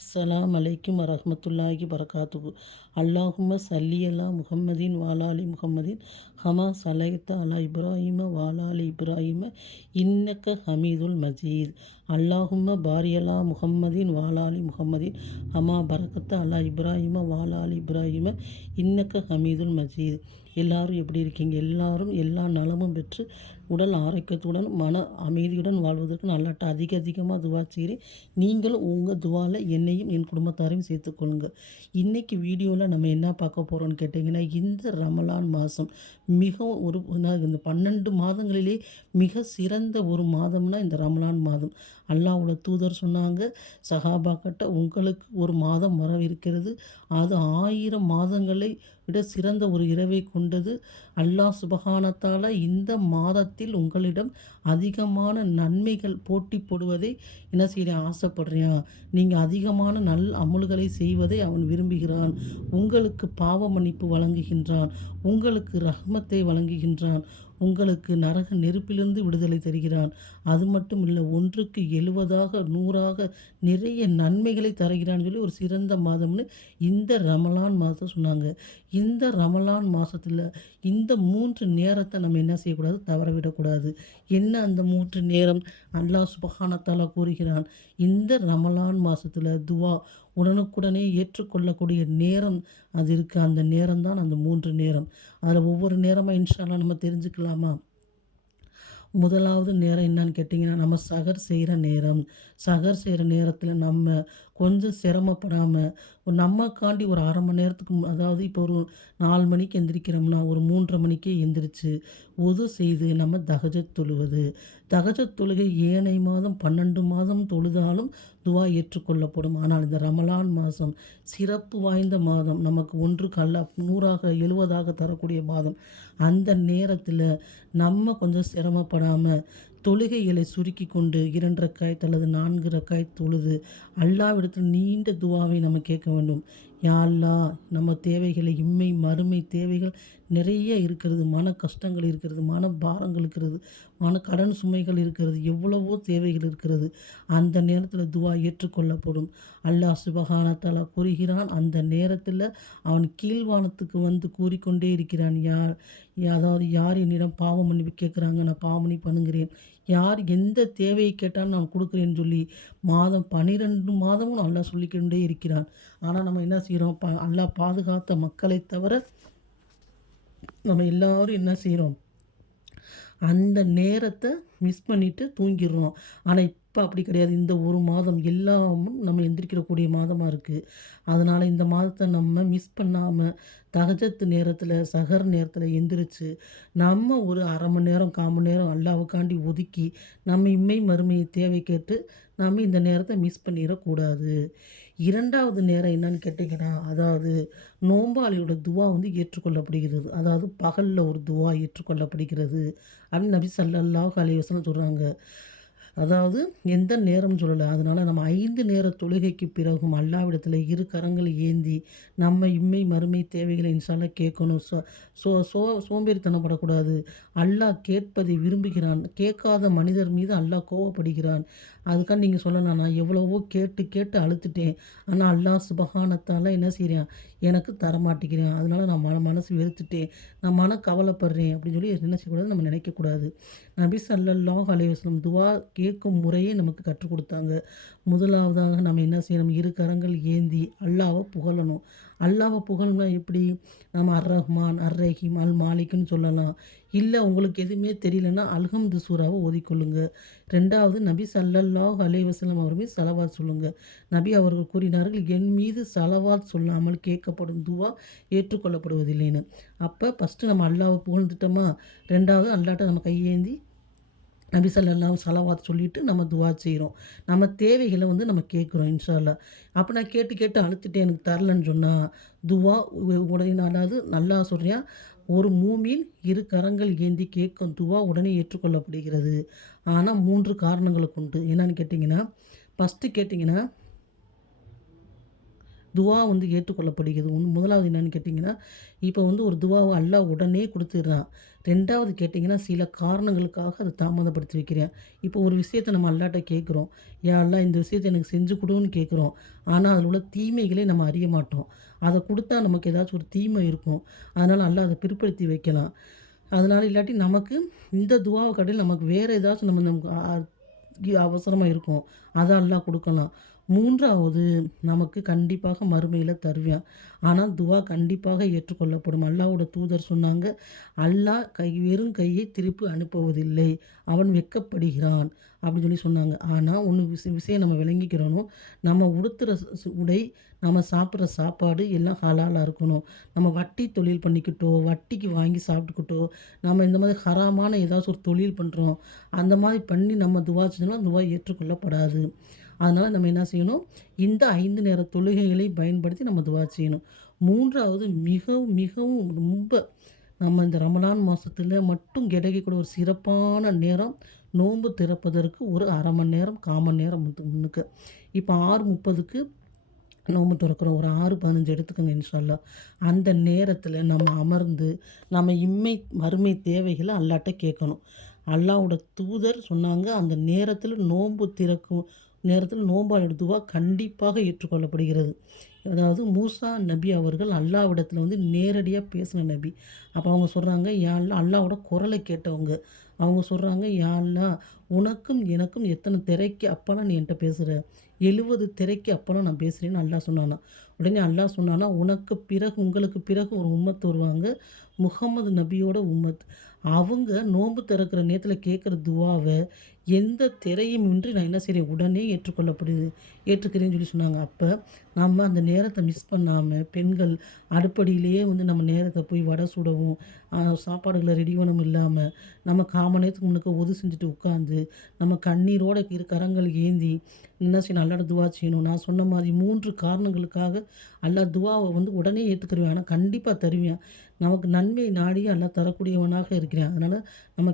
அஸ்ஸலாம் அலைக்கும் வரஹ்மத்துல்லாஹி வரகாத்துஹு. அல்லாஹும்ம சல்லி அலா முஹம்மதின் வாலாலி முஹம்மதின் ஹமா சலைத்த அலா இப்ராஹிம வாலாலி இப்ராஹிம இன்னக்க ஹமீதுல் மஜீத். அல்லாஹும்ம பாரி அலா முஹம்மதின் வாலாலி முஹம்மதின் ஹமா பரக்கத்த அலா இப்ராஹிம வாலாலி இப்ராஹிம இன்னக்க ஹமீதுல் மஜீத். எல்லாரும் எப்படி இருக்கீங்க? எல்லாரும் எல்லா நலமும் பெற்று உடல் ஆரோக்கியத்துடன் மன அமைதியுடன் வாழ்வதற்கு நல்லாட்ட அதிகமாக துவா செய்கிறேன். நீங்களும் உங்கள் துவாவில் என்னையும் என் குடும்பத்தாரையும் சேர்த்துக்கொள்ளுங்க. இன்றைக்கி வீடியோவில் நம்ம என்ன பார்க்க போகிறோம்னு கேட்டிங்கன்னா, இந்த ரமலான் மாதம் மிகவும் இந்த 12 மாதங்களிலே மிக சிறந்த ஒரு மாதம்னா இந்த ரமலான் மாதம். அல்லாஹ்வோட தூதர் சொன்னாங்க, சஹாபாக்கிட்ட உங்களுக்கு ஒரு மாதம் வரவிருக்கிறது, அது 1000 மாதங்களை விட சிறந்த ஒரு இரவை கொண்டது. அல்லாஹ் சுபஹானத்தால இந்த மாதத்தில் உங்களிடம் அதிகமான நன்மைகள் போட்டி போடுவதை என்ன செய்கிறேன் ஆசைப்படுறேன். நீங்கள் அதிகமான அமல்களை செய்வதை அவன் விரும்புகிறான். உங்களுக்கு பாவ மன்னிப்பு வழங்குகின்றான், உங்களுக்கு ரஹ்மத்தை வழங்குகின்றான், உங்களுக்கு நரக நெருப்பிலிருந்து விடுதலை தருகிறான். அது மட்டும் இல்லை, 1க்கு 70ஆக 100ஆக நிறைய நன்மைகளை தருகிறான்னு சொல்லி ஒரு சிறந்த மாதம்னு இந்த ரமலான் மாதம் சொன்னாங்க. இந்த ரமலான் மாதத்தில் இந்த 3 நேரத்தை நம்ம என்ன செய்யக்கூடாது, தவறவிடக்கூடாது. என்ன அந்த 3 நேரம்? அல்லாஹ் சுப்ஹானஹு கூறுகிறான், இந்த ரமலான் மாதத்தில் துவா உடனுக்குடனே ஏற்றுக்கொள்ளக்கூடிய நேரம் அது இருக்குது. அந்த நேரம் தான் அந்த 3 நேரம். அதில் ஒவ்வொரு நேரமாக இன்ஷா அல்லாஹ் நம்ம தெரிஞ்சுக்கலாமா? முதலாவது நேரம் என்னன்னு கேட்டிங்கன்னா, நம்ம சஹர் செய்கிற நேரம். சஹர் செய்கிற நேரத்தில் நம்ம கொஞ்சம் சிரமப்படாமல் நமக்காண்டி ஒரு அரை மணி நேரத்துக்கு அதாவது இப்போ ஒரு 4 மணிக்கு எந்திரிக்கிறோம்னா ஒரு 3:30 மணிக்கே எந்திரிச்சு உது செய்து நம்ம தஹஜத் தொழுவது. தஹஜத் தொழுகை ஏனைய மாதம் 12 மாதம் தொழுதாலும் துவா ஏற்றுக்கொள்ளப்படும். ஆனால் இந்த ரமலான் மாதம் சிறப்பு வாய்ந்த மாதம், நமக்கு 1க்கு அல்லாஹ் 100ஆக 70ஆக தரக்கூடிய மாதம். அந்த நேரத்தில் நம்ம கொஞ்சம் சிரமப்படாமல் தொழுகைகளை சுருக்கி கொண்டு 2 ரக்காயத் அல்லது 4 ரக்காயத் தொழுது அல்லாஹ்விடத்தில் நீண்ட துவாவை நம்ம கேட்க வேண்டும். யா அல்லாஹ், நம்ம தேவைகளை இம்மை மறுமை தேவைகள் நிறைய இருக்கிறது, மன கஷ்டங்கள் இருக்கிறது, மன பாரங்கள் இருக்கிறது, மன கடன் சுமைகள் இருக்கிறது, எவ்வளவோ தேவைகள் இருக்கிறது. அந்த நேரத்தில் துவா ஏற்றுக்கொள்ளப்படும். அல்லாஹ் சுப்ஹானஹு கூறுகிறான், அந்த நேரத்தில் அவன் கீழ்வானத்துக்கு வந்து கூறிக்கொண்டே இருக்கிறான், அதாவது யார் என்னிடம் பாவம் மன்னிப்பு கேட்குறாங்க, நான் பாவம் மன்னிப்பு பண்ணுகிறேன், யார் எந்த தேவையை கேட்டாலும் நான் கொடுக்குறேன்னு சொல்லி 12 மாதமும் அல்லாஹ் சொல்லிக்கொண்டே இருக்கிறான். ஆனால் நம்ம என்ன செய்கிறோம்? அல்லாஹ் பாதுகாத்த மக்களை தவிர நம்ம எல்லாரும் என்ன செய்கிறோம்? அந்த நேரத்தை மிஸ் பண்ணிவிட்டு தூங்கிடுறோம். ஆனால் இப்போ அப்படி கிடையாது. இந்த ஒரு மாதம் எல்லாமும் நம்ம எந்திரிக்கக்கூடிய மாதமாக இருக்குது. அதனால் இந்த மாதத்தை நம்ம மிஸ் பண்ணாமல் தஹஜத் நேரத்தில் சஹர் நேரத்தில் எந்திரிச்சு நம்ம ஒரு அரை மணி நேரம் 1/4 மணி நேரம் அல்லாஹ்வுக்காண்டி ஒதுக்கி நம்ம இம்மை மறுமையை தேவை கேட்டு நம்ம இந்த நேரத்தை மிஸ் பண்ணிடக்கூடாது. 2வது நேரம் என்னன்னு கேட்டிங்கன்னா, அதாவது நோன்பாளியோட துவா வந்து ஏற்றுக்கொள்ளப்படுகிறது. அதாவது பகலில் ஒரு துவா ஏற்றுக்கொள்ளப்படுகிறது அப்படின்னு நபி ஸல்லல்லாஹு அலைஹி வஸல்லம் சொல்கிறாங்க. அதாவது எந்த நேரம்னு சொல்லலை. அதனால் நம்ம 5 நேர தொழுகைக்கு பிறகும் அல்லாஹ்விடத்தில் 2 கரங்கள் ஏந்தி நம்ம இம்மை மறுமை தேவைகளை இன்ஷா அல்லாஹ் கேட்கணும். சோம்பேறித்தனப்படக்கூடாது. அல்லாஹ் கேட்பதை விரும்புகிறான். கேட்காத மனிதர் மீது அல்லாஹ் கோவப்படுகிறான். அதுக்காக நீங்கள் சொல்லலாம், நான் எவ்வளவோ கேட்டு கேட்டு அழுத்துட்டேன், ஆனால் அல்லாஹ் சுப்ஹானஹு என்ன செய்கிறேன், எனக்கு தரமாட்டேங்கிறேன், அதனால நான் மனசு வெறுத்துட்டேன், நான் கவலைப்படுறேன் அப்படின்னு சொல்லி என்ன செய்யக்கூடாது, நம்ம நினைக்கக்கூடாது. நபி ஸல்லல்லாஹு அலைஹி வஸல்லம் துவா கேட்கும் முறையே நமக்கு கற்றுக் கொடுத்தாங்க. முதலாவதாக நம்ம என்ன செய்யணும்? 2 கரங்கள் ஏந்தி அல்லாஹ்வை புகழணும். அல்லாஹ்வை புகழணும்னா எப்படி? நம்ம அர் ரஹ்மான், அர் ரஹீம், அல் மாலிக்னு சொல்லலாம். இல்லை உங்களுக்கு எதுவுமே தெரியலன்னா அல்ஹம்து சூராவை ஓதிக்கொள்ளுங்க. 2வது நபி ஸல்லல்லாஹு அலைஹி வஸல்லம் அவர் மீது ஸலவாத் சொல்லுங்க. நபி அவர்கள் கூறினார்கள், என் மீது ஸலவாத் சொல்லாமல் கேட்கப்படும் துவா ஏற்றுக்கொள்ளப்படுவதில்லைன்னு. அப்போ ஃபஸ்ட்டு நம்ம அல்லாஹ்வை புகழ்ந்துட்டோமா, 2வது அல்லாஹ்ட்ட நம்ம கையேந்தி நபி ஸல்லல்லாஹு ஸலவாத் சொல்லிவிட்டு நம்ம துவா செய்கிறோம். நம்ம தேவைகளை வந்து நம்ம கேட்குறோம் இன்ஷா அல்லாஹ். அப்போ நான் கேட்டு கேட்டு அழுத்துட்டேன், எனக்கு தரலன்னு சொன்னால் துவா உடனே, அதாவது நல்லா சொல்கிறேன், ஒரு மூமின் 2 கரங்கள் ஏந்தி கேட்கும் துவா உடனே ஏற்றுக்கொள்ளப்படுகிறது. ஆனால் 3 காரணங்களுக்கு உண்டு. என்னன்னு கேட்டிங்கன்னா, ஃபஸ்ட்டு கேட்டிங்கன்னா, துவா வந்து ஏற்றுக்கொள்ளப்படுகிறது. முதலாவது என்னன்னு கேட்டிங்கன்னா, இப்போ வந்து ஒரு துவாவ அல்லாஹ் உடனே குடுத்துடுறான். 2வது கேட்டிங்கன்னா, சில காரணங்களுக்காக அத தாமதப்படுத்தி வைக்கிறான். இப்போ ஒரு விஷயத்த நம்ம அல்லாஹ்ட்ட கேட்குறோம். யா அல்லாஹ் இந்த விஷயத்த எனக்கு செஞ்சு குடுன்னு கேட்குறோம். ஆனா, அதில உள்ள தீமைகளே நம்ம அறிய மாட்டோம். அத குடுத்தா நமக்கு ஏதாச்சும் ஒரு தீமை இருக்கும். அதனால அல்லாஹ் அத பிற்படுத்தி வைக்கலாம். அதனால இல்லாட்டி நமக்கு இந்த துவாவ காட்டிலும் நமக்கு வேற ஏதாச்சும் நமக்கு அவசரமா இருக்கும். அத அல்லாஹ் குடுக்கலாம். 3வது நமக்கு கண்டிப்பாக மறுமையில தருவான். ஆனா துவா கண்டிப்பாக ஏற்றுக்கொள்ளப்படும். அல்லாஹ்வோட தூதர் சொன்னாங்க, "அல்லாஹ் வெறும் கையை திருப்பி அனுப்புவதில்லை. அவன் வெட்கப்படுகிறான்." அப்படின்னு சொல்லி சொன்னாங்க. ஆனா ஒண்ணு விஷயம் நம்ம விளங்கிக்கிறணும். நம்ம உடுத்துற உடை, நம்ம சாப்பிடுற சாப்பாடு எல்லாம் ஹலாலா இருக்கணும். நம்ம வட்டி தொழில் பண்ணிக்கிட்டோ, வட்டிக்கு வாங்கி சாப்பிட்டுக்கிட்டோ, நம்ம இந்த மாதிரி ஹராமான ஏதாச்சும் ஒரு தொழில் பண்றோம். அந்த மாரி பண்ணி நம்ம துவா செஞ்சோம்னா, துவா ஏற்றுக்கொள்ளப்படாது. அதனால நம்ம என்ன செய்யணும்? இந்த 5 நேர தொழுகைகளை பயன்படுத்தி நம்ம துவா செய்யணும். 3வது மிகவும், மிகவும் ரொம்ப நம்ம இந்த ரமலான் மாசத்துல மட்டும் கிடைக்கக்கூடிய ஒரு சிறப்பான நேரம், நோன்பு திறப்பதற்கு ஒரு 1/2 மணி நேரம், 1/4 மணி நேரம் முன்னுக்கு. இப்போ 6:30க்கு நோன்பு தொறக்கிறோம். ஒரு 6:15 எடுத்துக்கங்க இன்ஷா அல்லாஹ். அந்த நேரத்தில நம்ம அமர்ந்து, நம்ம மறுமை தேவைகள அல்லாஹ்ட்ட கேட்கணும். அல்லாஹ்வோட தூதர் சொன்னாங்க, அந்த நேரத்தில நோன்பு திறக்கும் நேரத்தில நோன்பாளி துவா கண்டிப்பாக ஏற்றுக்கொள்ளப்படுகிறது. அதாவது மூசா நபி அவர்கள் அல்லாஹ்விடத்தில வந்து நேரடியா பேசின நபி. அப்ப அவங்க சொல்றாங்க, யா அல்லாஹ் அல்லாஹ்வோட குரல கேட்டவங்க. அவங்க சொல்றாங்க, யா அல்லாஹ் உனக்கும் எனக்கும் எத்தன திரைக்கு அப்பால நீ என்ட்ட பேசுற? 70 திரைக்கு அப்பறம் நான் பேசுறேன்னு அல்லாஹ் சொன்னானாம். உடனே அல்லாஹ் சொன்னானா, உனக்கு பிறகு உங்களுக்கு பிறகு ஒரு உம்மத் வருவாங்க. முஹம்மது நபியோட உம்மத். அவங்க நோன்பு திறக்கிற நேரத்தில கேட்கிற துவாவ எந்த திரையுமின்றி நான் என்ன செய்றேன், உடனே ஏற்றுக்கிறேன்னு சொல்லி சொன்னாங்க. அப்ப நம்ம அந்த நேரத்த மிஸ் பண்ணாம, பெண்கள் அடுப்படியிலேயே வந்து நம்ம நேரத்த போய் வடை சுடவும், சாப்பாடுகள ரெடி பண்ணவும் இல்லாம, நம்ம 1/4 மணி நேரத்துக்கு முன்னுக்கு ஒது செஞ்சுட்டு உட்காந்து, நம்ம கண்ணீரோட இரு கரங்கள் ஏந்தி என்ன செய்யணும், அல்லாஹ்ட்ட துவா செய்யணும். நான் சொன்ன மாரி 3 காரணங்களுக்காக அல்லாஹ் துவாவ வந்து உடனே ஏத்துக்கிருவான். ஆனா கண்டிப்பா தருவான். நமக்கு நன்மை நாடி அல்லாஹ் தரக்கூடியவனாக இருக்கிறான். அதனால நம்ம